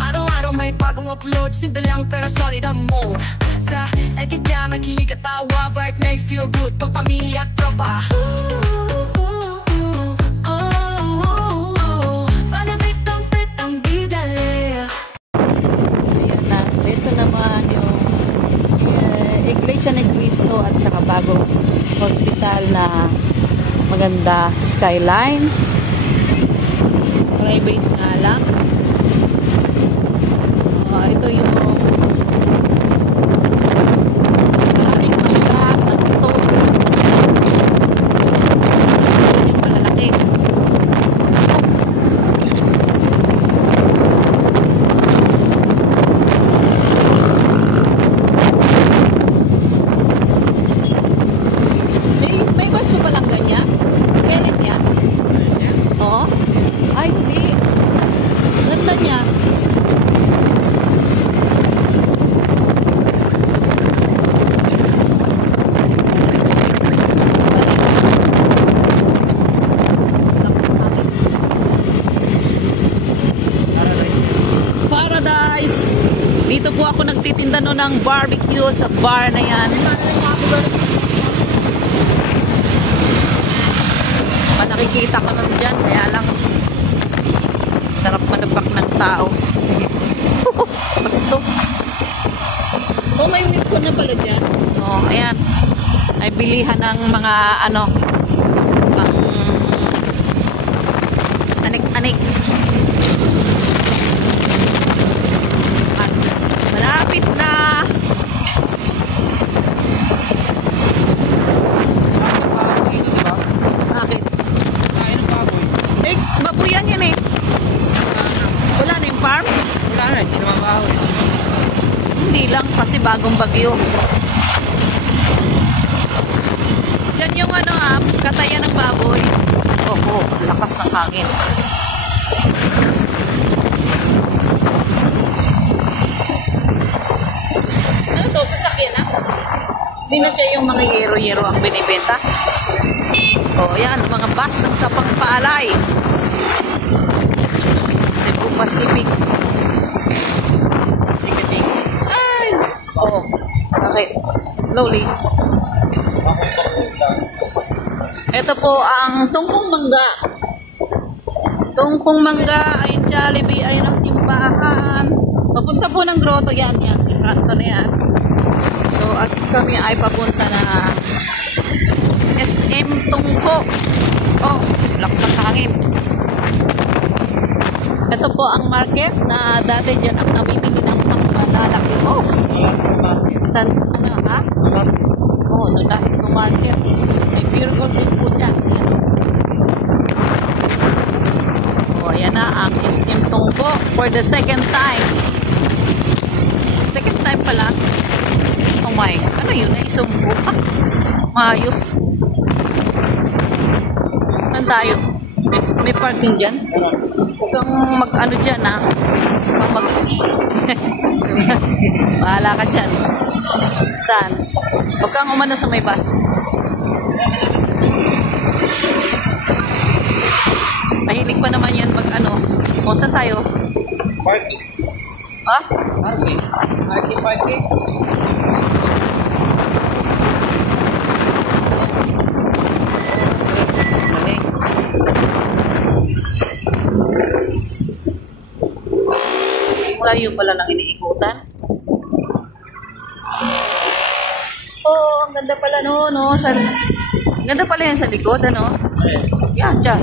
Araw-araw may bagong upload, simple lang pero solid ang mo. Sa edit niya makilig at tawa, vibe may feel good, pagpamilya at tropa. Ayan na, ito naman yung Iglesia ni Cristo at saka bagong hospital na maganda skyline. Private nga lang. Ito yung maraming mangga, santo. Yung malalaki. May baso pa lang ganyan? Kailan yan? Oo? Ay, hindi. Ganda niya. Paradise! Dito po ako nagtitinda no ng barbecue sa bar na yan. Nakikita ko nun dyan, kaya lang sarap manabak ng tao. Bastos. Oh, may milk na pala dyan. Oh, ayan. Ay bilihan ng mga ano pang anik-anik. At malapit na. Bakit? Babuyan yan eh. Wala na yung farm? Wala na, hindi naman bahoy. Hindi lang kasi bagong bagyo. Diyan yung ano katayan ng baboy. Oh, lakas ng hangin. Ano to? Sasakyan na? Hindi na siya yung mga yero-yero ang binibenta. Oh, yan, mga bus ng Sapang Palay. Cebu Pacific. Ay! Oh, okay. Slowly. Ito po ang Tungkong Mangga. Tungkong Mangga ay Jollibee ay ng simbahan. Papunta po ng grotto yan. Yung grotto na yan. So, at kami ay papunta na SM Tungko. Oh, lakas ng hangin. Ito po ang market na dati dyan ang namimili ng pangmadalaki. Oh, sans ano ha? Oh, Nolasco Market. May pure gold din po dyan. Ayan. Oh, ayan na ang SM Tungko for the second time. Second time pala. Oh my, ano yun? Naisumbo. Maayos. Saan tayo? May parking dyan? Huwag kang mag-ano dyan ha. Bahala ka dyan. Saan? Huwag kang umano sa may bus. Mahilig pa naman yan pag ano. O, saan tayo? Parking. Ha? Parking. Parking. Layo pala ng iniikutan. Oh, ang ganda pala no. Ang ganda pala yan sa likod, ano? Yan, dyan.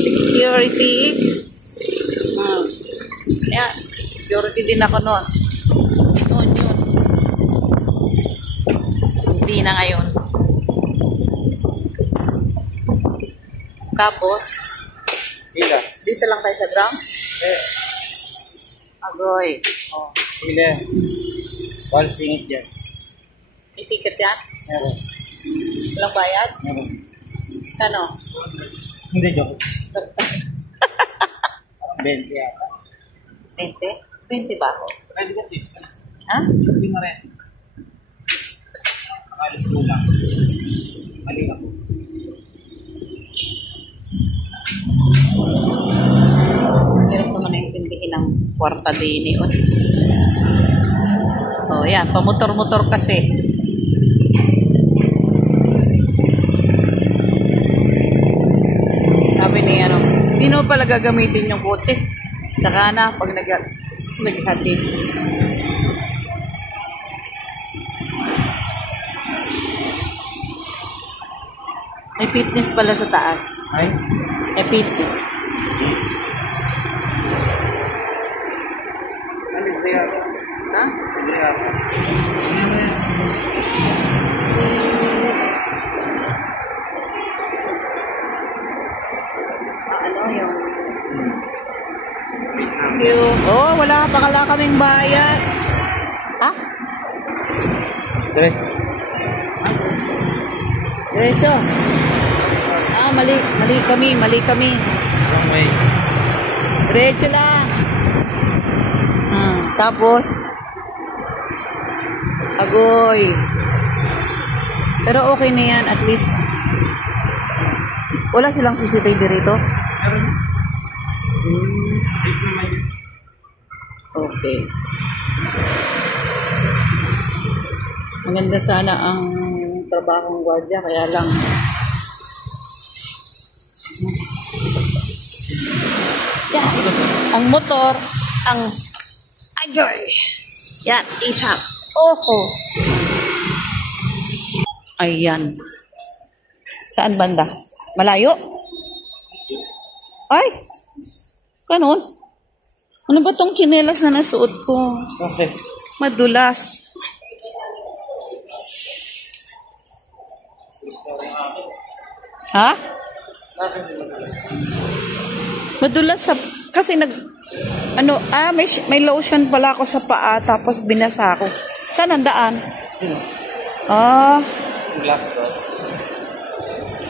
Security. Yan. Security din ako noon. Noon yun. Hindi na ngayon. Tapos, dito lang tayo sa ground? Agoy. Oh. Sila. Wall singit yan. May ticket yan? Meron. Walang bayad? Meron. Kano? Hindi, joke. 20 yata. 20? 20 ba? Pwede ka tip. Ha? Hindi mo rin. Halos kulang. Mali ako. Hirap naman naintindihin ng kwarta din eh. Oh, yan. Pamotor-motor kasi. Sabi ni ano, hindi na pala gagamitin yung kotse. Tsaka na, pag naghatid. May fitness pala sa taas. Ay? May fitness. Ano ba yan? Ha? Ano yan? Ano yun? Thank you. Oh, wala pa kala kaming bayad. Ha? Dire. Diretso. Ah, mali kami. Wrong way. Diretso lang. Tapos, agoy. Pero okay na yan, at least. Wala silang CCTV rito. Okay. Maganda sana ang trabahong gwardiya, kaya lang. Yan. Ang motor, ang agoy. Yan, isang. Oho. Ayan. Saan banda? Malayo? Ay! Ganon. Ano ba tong tsinelas na nasuot ko? Okay. Madulas. Ha? Madulas sa... Kasi may lotion pala ako sa paa tapos binasa ako. Saan ang daan? Ah, Glass door.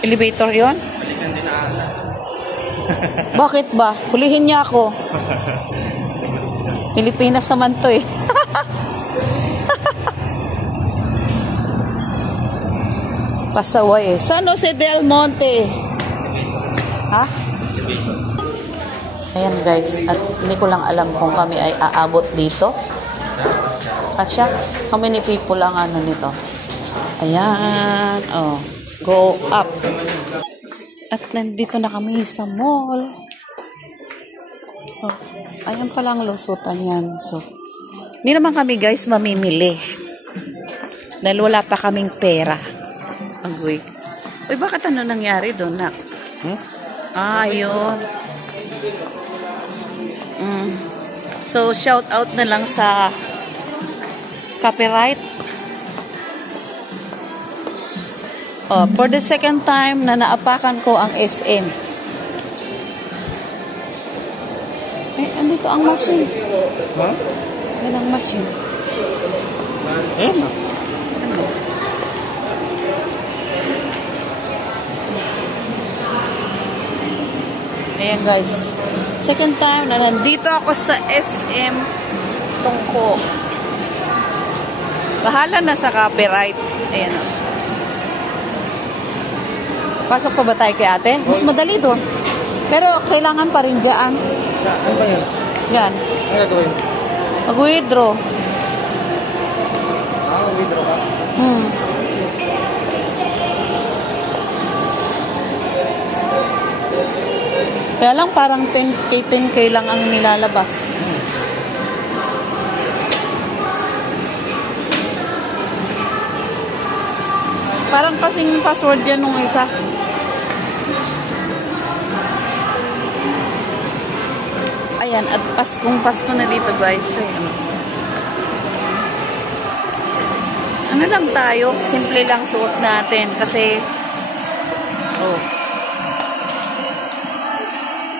elevator yon? Balikan din na ata. Bakit ba? Hulihin niya ako. Pilipinas naman to eh. Pasaway eh. San Jose del Monte. Ha? Ayan guys, at hindi ko lang alam kung kami ay aabot dito. Kasya, how many people ang ano nito? Ayan, oh, go up. At nandito na kami sa mall. So, ayan pala ang lusutan yan. So, hindi naman kami guys mamimili. Dahil wala pa kaming pera. Agoy. Uy, bakit ano nangyari doon, nak? Ah, yun. So, shout out na lang sa copyright. Oh, for the second time na naapakan ko ang SM. Andito ang machine. Ha? Yan ang machine. Ano? Ayan guys. Second time na nandito ako sa SM Tungko. Bahala na sa copyright. Ayan o. Pasok pa ba tayo kay ate? Mas madali doon. Pero kailangan pa rin dyan. Ano ba yan? Yan. Ano gagawin? Mag-withdraw. Withdraw ka? Kaya lang parang 10K lang ang nilalabas. Parang kasing password yan nung isa. Ayan, at Pasko na dito guys. Ayan. Ano lang tayo, simple lang suot natin kasi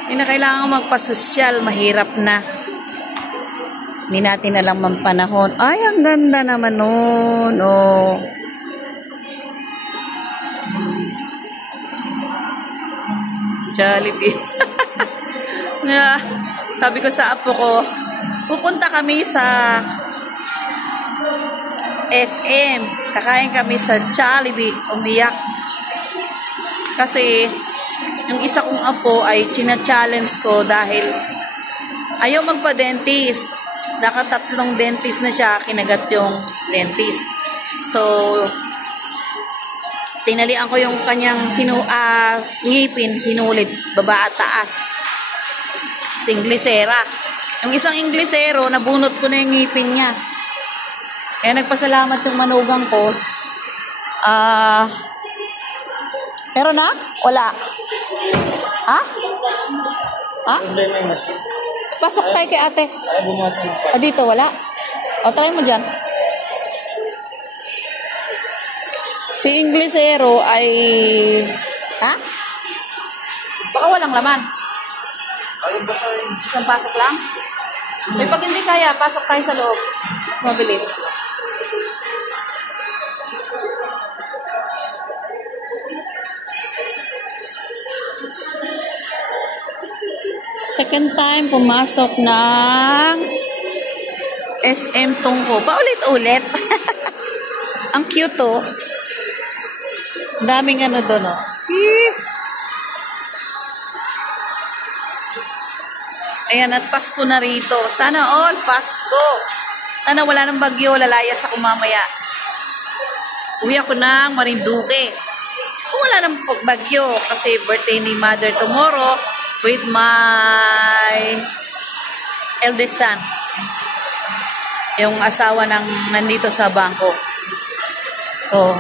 hindi na kailangan magpasosyal, mahirap na. Hindi natin alam ang panahon. Ay, ang ganda naman nun. Oh. Jollibee. Sabi ko sa apo ko, pupunta kami sa SM. Kakain kami sa Jollibee. Umiyak. Kasi, yung isa kong apo ay china-challenge ko dahil ayaw magpa-dentist. Nakatatlong dentist na siya, kinagat yung dentist. So, tinalian ko yung kanyang ngipin, sinulit, baba at taas. Sa Inglesera. Yung isang Inglesero, nabunot ko na yung ngipin niya. Kaya nagpasalamat yung manugang ko. Pero na? Wala. Ha? Ha? Problema yung machine. Pasok tayo kay ate. Ay, bumasa ng pa. Dito, wala. Try mo dyan. Si Inglesero ay... Ha? Baka walang laman. Isang pasok lang? Eh, pag hindi kaya, pasok tayo sa loob. Mas mabilis. Second time pumasok ng SM Tungko. Paulit-ulit. Ang cute, oh. Daming ano doon, oh. Ayan, at Pasko na rito. Sana all Pasko. Sana wala ng bagyo, lalayas ako mamaya. Uwi ako ng Marinduque. Kung wala ng bagyo, kasi birthday ni Mother tomorrow, with my eldest son. Yung asawa ng nandito sa bangko. So,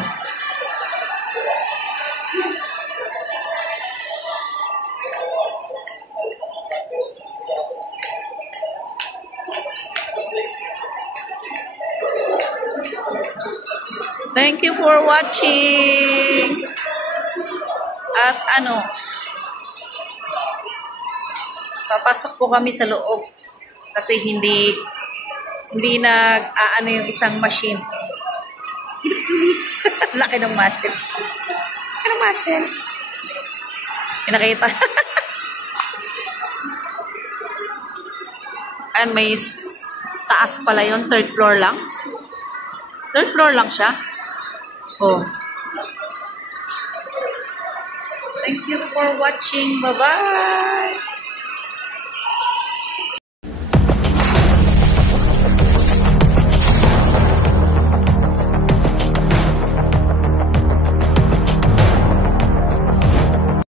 thank you for watching. At papasok po kami sa loob kasi hindi nag-aano yung isang machine. Laki ng muscle. Laki ng muscle. Pinakita. And may taas pala yun. Third floor lang. Third floor lang siya. Oh. Thank you for watching. Bye-bye.